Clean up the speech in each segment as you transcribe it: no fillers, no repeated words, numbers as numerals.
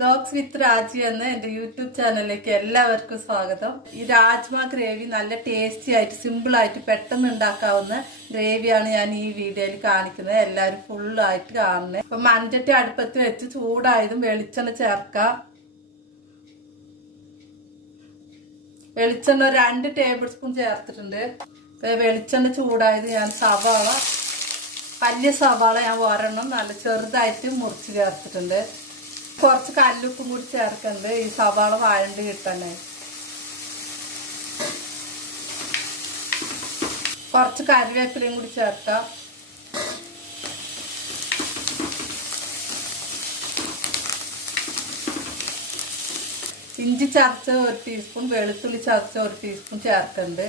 Dogs വിത്ത് രാജി എന്ന എൻ്റെ യൂട്യൂബ് ചാനലിലേക്ക് എല്ലാവർക്കും സ്വാഗതം. ഈ രാജ്മ ഗ്രേവി നല്ല ടേസ്റ്റി ആയിട്ട് സിമ്പിൾ ആയിട്ട് പെട്ടെന്ന് ഉണ്ടാക്കാവുന്ന ഗ്രേവിയാണ് ഞാൻ ഈ വീഡിയോയിൽ കാണിക്കുന്നത്. എല്ലാവരും ഫുള്ളായിട്ട് കാണുന്നത്. അപ്പം മൺചട്ടി അടുപ്പത്ത് വെച്ച് ചൂടായതും വെളിച്ചെണ്ണ ചേർക്കാം. വെളിച്ചെണ്ണ 2 ടേബിൾ സ്പൂൺ ചേർത്തിട്ടുണ്ട്. വെളിച്ചെണ്ണ ചൂടായത് ഞാൻ വലിയ സവാള ഞാൻ ഒരെണ്ണം നല്ല ചെറുതായിട്ട് മുറിച്ച് ചേർത്തിട്ടുണ്ട്. കുറച്ച് കല്ലുപ്പും കൂടി ചേർക്കുന്നുണ്ട് ഈ സവാള വഴണ്ട് കിട്ടണേ. കുറച്ച് കറിവേപ്പിലയും കൂടി ചേർക്കാം. ഇഞ്ചി ചതച്ച 1 ടീസ്പൂൺ, വെളുത്തുള്ളി ചതച്ച 1 ടീസ്പൂൺ ചേർക്കുന്നുണ്ട്.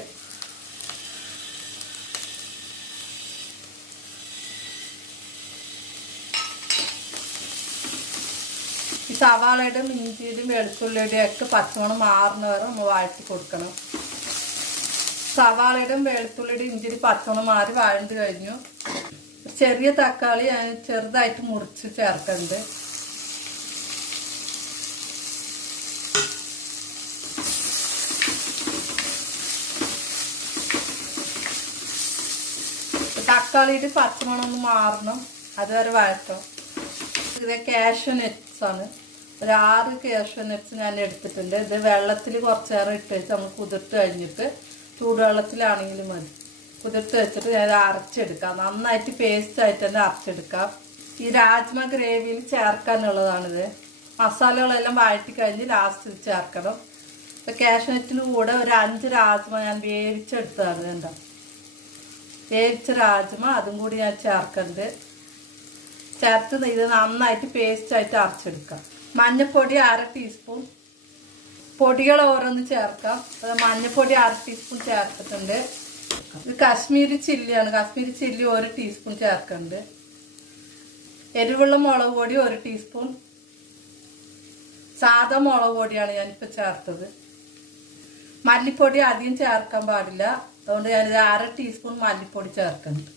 ഈ സവാളയുടെയും ഇഞ്ചിയുടെയും വെളുത്തുള്ളിയുടെയും ഒക്കെ പച്ചമണം മാറുന്ന വരെ നമ്മൾ വഴറ്റി കൊടുക്കണം. സവാളയുടെയും വെളുത്തുള്ളിയുടെയും ഇഞ്ചിയുടെയും പച്ചമണം മാറി വഴണ്ട് കഴിഞ്ഞു. ചെറിയ തക്കാളി ഞാൻ ചെറുതായിട്ട് മുറിച്ച് ചേർക്കുന്നുണ്ട്. തക്കാളിയുടെ പച്ചമണം ഒന്ന് മാറണം, അതുവരെ വഴറ്റണം. ഇത് കാഷ്യൂ നട്ട്സ് ആണ്. ഒരു 6 കാഷ്യൂ നട്ട്സ് ഞാൻ എടുത്തിട്ടുണ്ട്. ഇത് വെള്ളത്തിൽ കുറച്ച് നേരം ഇട്ട് വെച്ച് നമ്മൾ കുതിർത്ത് കഴിഞ്ഞിട്ട് ചൂടുവെള്ളത്തിലാണെങ്കിലും മതി. കുതിർത്ത് വെച്ചിട്ട് ഞാൻ അരച്ചെടുക്കാം. നന്നായിട്ട് പേസ്റ്റായിട്ട് തന്നെ അരച്ചെടുക്കാം. ഈ രാജ്മ ഗ്രേവിയിൽ ചേർക്കാനുള്ളതാണിത്. മസാലകളെല്ലാം വഴറ്റി കഴിഞ്ഞ് ലാസ്റ്റ് ചേർക്കണം. ഇപ്പം കാഷ്യൂ നട്ടിന് കൂടെ ഒരു 5 രാജ്മ ഞാൻ വേവിച്ചെടുത്തതാണ്. എന്താ വേവിച്ച രാജ്മ അതും കൂടി ഞാൻ ചേർക്കുന്നുണ്ട്. ചേർത്ത് ഇത് നന്നായിട്ട് പേസ്റ്റായിട്ട് അരച്ചെടുക്കാം. മഞ്ഞൾപ്പൊടി 1/2 ടീസ്പൂൺ. പൊടികൾ ഓരോന്ന് ചേർക്കാം. മഞ്ഞൾപ്പൊടി 1/2 ടീസ്പൂൺ ചേർത്തിട്ടുണ്ട്. ഇത് കാശ്മീരി ചില്ലിയാണ്. കാശ്മീരി ചില്ലി 1 ടീസ്പൂൺ ചേർക്കുന്നുണ്ട്. എരിവുള്ള മുളക് പൊടി 1 ടീസ്പൂൺ. സാധാ മുളക് പൊടിയാണ് ഞാനിപ്പോൾ ചേർത്തത്. മല്ലിപ്പൊടി അധികം ചേർക്കാൻ പാടില്ല. അതുകൊണ്ട് ഞാനിത് 1/2 ടീസ്പൂൺ മല്ലിപ്പൊടി ചേർക്കുന്നുണ്ട്.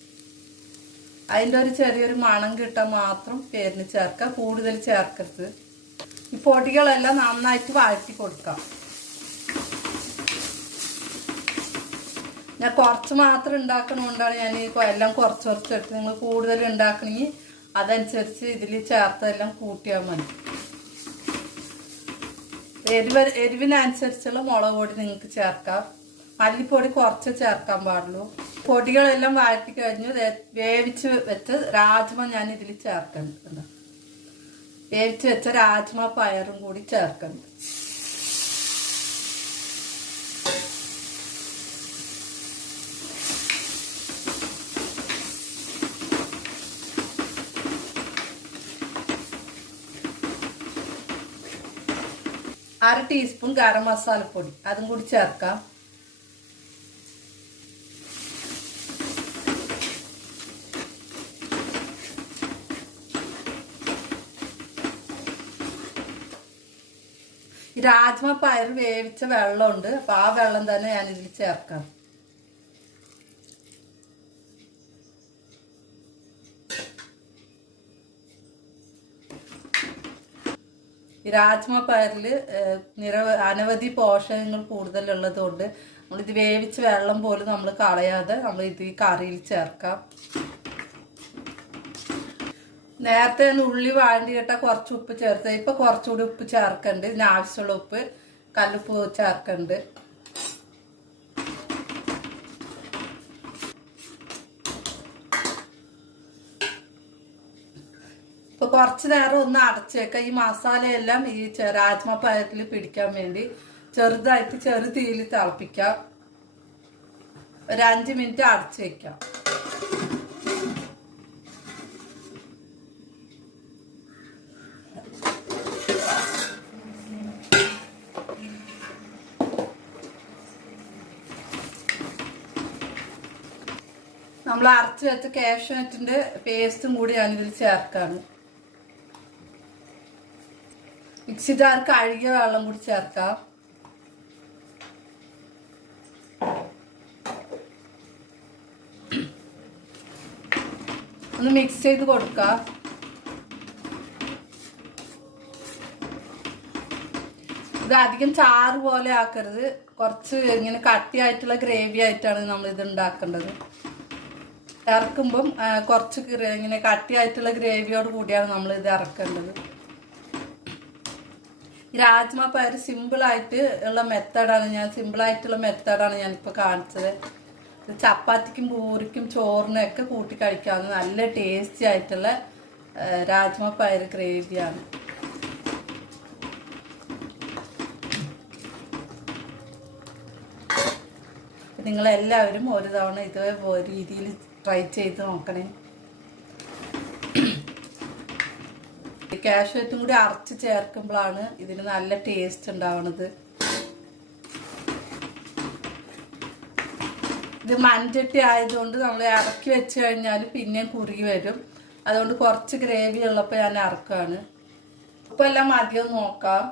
അതിൻ്റെ ഒരു ചെറിയൊരു മണം കിട്ടാൻ മാത്രം പേരിന് ചേർക്കാം, കൂടുതൽ ചേർക്കരുത്. ഈ പൊടികളെല്ലാം നന്നായിട്ട് വഴറ്റി കൊടുക്കാം. ഞാൻ കുറച്ച് മാത്രം ഉണ്ടാക്കണോണ്ടാണ് ഞാൻ എല്ലാം കുറച്ചെടുത്ത്. നിങ്ങൾ കൂടുതൽ ഉണ്ടാക്കണമെങ്കിൽ അതനുസരിച്ച് ഇതിൽ ചേർത്തെല്ലാം കൂട്ടിയാൽ മതി. എരിവിനനുസരിച്ചുള്ള മുളക് പൊടി നിങ്ങൾക്ക് ചേർക്കാം. മല്ലിപ്പൊടി കുറച്ച് ചേർക്കാൻ പാടുള്ളൂ. പൊടികളെല്ലാം വഴറ്റി കഴിഞ്ഞു വേവിച്ച് വെച്ച് രാജ്മ ഞാൻ ഇതിൽ ചേർക്കുന്നുണ്ട്. വേവിച്ച് വെച്ച രാജ്മ പയറും കൂടി ചേർക്കുന്നുണ്ട്. അര ടീസ്പൂൺ ഗരം മസാലപ്പൊടി അതും കൂടി ചേർക്കാം. ഈ രാജ്മ പയർ വേവിച്ച വെള്ളമുണ്ട്. അപ്പൊ ആ വെള്ളം തന്നെ ഞാൻ ഇതിൽ ചേർക്കാം. ഈ രാജ്മ പയറിൽ അനവധി പോഷകങ്ങൾ കൂടുതലുള്ളത് കൊണ്ട് നമ്മളിത് വേവിച്ച വെള്ളം പോലും നമ്മൾ കളയാതെ നമ്മൾ ഇത് ഈ കറിയിൽ ചേർക്കാം. നേരത്തെ ഉള്ളി വാണ്ടി കേട്ടാൽ കുറച്ച് ഉപ്പ് ചേർത്ത് ഇപ്പൊ കുറച്ചുകൂടി ഉപ്പ് ചേർക്കുന്നുണ്ട്. ഇതിന് ആവശ്യമുള്ള ഉപ്പ് കല്ലുപ്പ് ചേർക്കുന്നുണ്ട്. ഇപ്പൊ കുറച്ച് നേരം ഒന്ന് അടച്ചേക്കാം. ഈ മസാലയെല്ലാം ഈ രാജ്മ പയറിൽ പിടിക്കാൻ വേണ്ടി ചെറുതായിട്ട് തീയിൽ തിളപ്പിക്കാം. ഒരു 5 മിനിറ്റ് അടച്ചു വെക്കാം. നമ്മൾ അരച്ച് വെച്ച കാഷ്യൂ നട്ടിന്റെ പേസ്റ്റും കൂടി ഞാനിതിൽ ചേർക്കാണ്. മിക്സി ജാർ കഴുകിയ വെള്ളം കൂടി ചേർക്കാം. ഒന്ന് മിക്സ് ചെയ്ത് കൊടുക്കാം. ഇത് അധികം ചാറ് പോലെ ആക്കരുത്, കുറച്ച് ഇങ്ങനെ കട്ടിയായിട്ടുള്ള ഗ്രേവി ആയിട്ടാണ് നമ്മൾ ഇത് ഉണ്ടാക്കേണ്ടത്. ഇറക്കുമ്പം കുറച്ച് ഇങ്ങനെ കട്ടിയായിട്ടുള്ള ഗ്രേവിയോട് കൂടിയാണ് നമ്മൾ ഇത് ഇറക്കേണ്ടത്. രാജ്മ പയർ സിമ്പിളായിട്ട് ഉള്ള സിമ്പിളായിട്ടുള്ള മെത്തേഡാണ് ഞാനിപ്പോൾ കാണിച്ചത്. ഇത് ചപ്പാത്തിക്കും പൂരിക്കും ചോറിനും ഒക്കെ കൂട്ടി കഴിക്കാവുന്ന നല്ല ടേസ്റ്റി ആയിട്ടുള്ള രാജ്മ പയർ ഗ്രേവിയാണ്. നിങ്ങളെല്ലാവരും ഒരു തവണ ഇതേ രീതിയിൽ ട്രൈ ചെയ്ത് നോക്കണേ. കാഷ്യൂറ്റും കൂടി അരച്ച് ചേർക്കുമ്പോഴാണ് ഇതിന് നല്ല ടേസ്റ്റ് ഉണ്ടാവുന്നത്. ഇത് മൺചട്ടി ആയതുകൊണ്ട് നമ്മൾ ഇറക്കി വെച്ച് കഴിഞ്ഞാൽ പിന്നെയും കുറുകി വരും. അതുകൊണ്ട് കുറച്ച് ഗ്രേവി ഉള്ളപ്പോൾ ഞാൻ ഇറക്കുകയാണ്. ഉപ്പ് എല്ലാം മതിയോ നോക്കാം.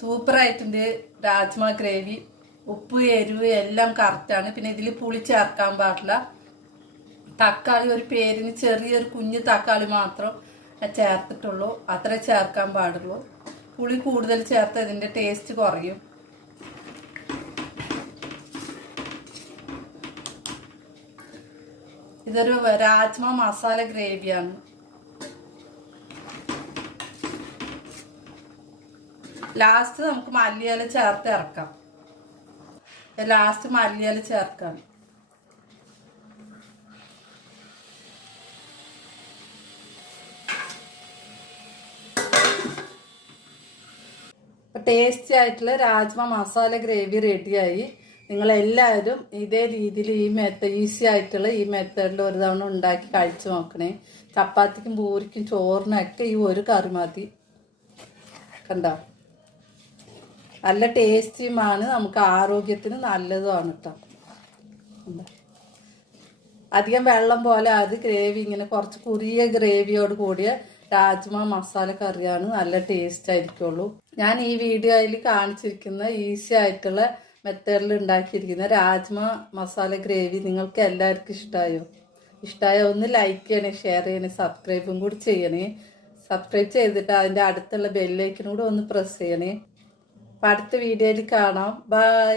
സൂപ്പറായിട്ടുണ്ട് രാജ്മ ഗ്രേവി. ഉപ്പ് എരിവ് എല്ലാം കറക്റ്റാണ്. പിന്നെ ഇതിൽ പുളി ചേർക്കാൻ പാടില്ല. തക്കാളി ഒരു പേരിന് ചെറിയൊരു കുഞ്ഞു തക്കാളി മാത്രം ചേർത്തിട്ടുള്ളൂ, അത്രേ ചേർക്കാൻ പാടുള്ളൂ. പുളി കൂടുതൽ ചേർത്ത് ഇതിൻ്റെ ടേസ്റ്റ് കുറയും. ഇതൊരു രാജ്മ മസാല ഗ്രേവിയാണ്. ലാസ്റ്റ് നമുക്ക് മല്ലിയില ചേർത്ത് ഇറക്കാം. ലാസ്റ്റ് മല്ലിയില ചേർക്കാം. ടേസ്റ്റി ആയിട്ടുള്ള രാജ്മ മസാല ഗ്രേവി റെഡിയായി. നിങ്ങളെല്ലാവരും ഇതേ രീതിയിൽ ഈസി ആയിട്ടുള്ള ഈ മെത്തേഡിൽ ഒരു തവണ ഉണ്ടാക്കി കഴിച്ചു നോക്കണേ. ചപ്പാത്തിക്കും പൂരിക്കും ചോറിനൊക്കെ ഈ ഒരു കറി മതി. കണ്ടോ, നല്ല ടേസ്റ്റിയുമാണ്, നമുക്ക് ആരോഗ്യത്തിന് നല്ലതുമാണ് കേട്ടോ. അധികം വെള്ളം പോലെ അത് ഗ്രേവി ഇങ്ങനെ കുറച്ച് കുറിയ ഗ്രേവിയോട് കൂടിയ രാജ്മ മസാല കറിയാണ് നല്ല ടേസ്റ്റ് ആയിരിക്കുള്ളൂ. ഞാൻ ഈ വീഡിയോയിൽ കാണിച്ചിരിക്കുന്ന ഈസി ആയിട്ടുള്ള മെത്തേഡിൽ ഉണ്ടാക്കിയിരിക്കുന്ന രാജ്മ മസാല ഗ്രേവി നിങ്ങൾക്ക് എല്ലാവർക്കും ഇഷ്ടമായോ? ഒന്ന് ലൈക്ക് ചെയ്യണേ, ഷെയർ ചെയ്യണേ, സബ്സ്ക്രൈബും കൂടി ചെയ്യണേ. സബ്സ്ക്രൈബ് ചെയ്തിട്ട് അതിൻ്റെ അടുത്തുള്ള ബെല്ലൈക്കനും കൂടെ ഒന്ന് പ്രസ് ചെയ്യണേ. അപ്പം അടുത്ത വീഡിയോയിൽ കാണാം. ബൈ.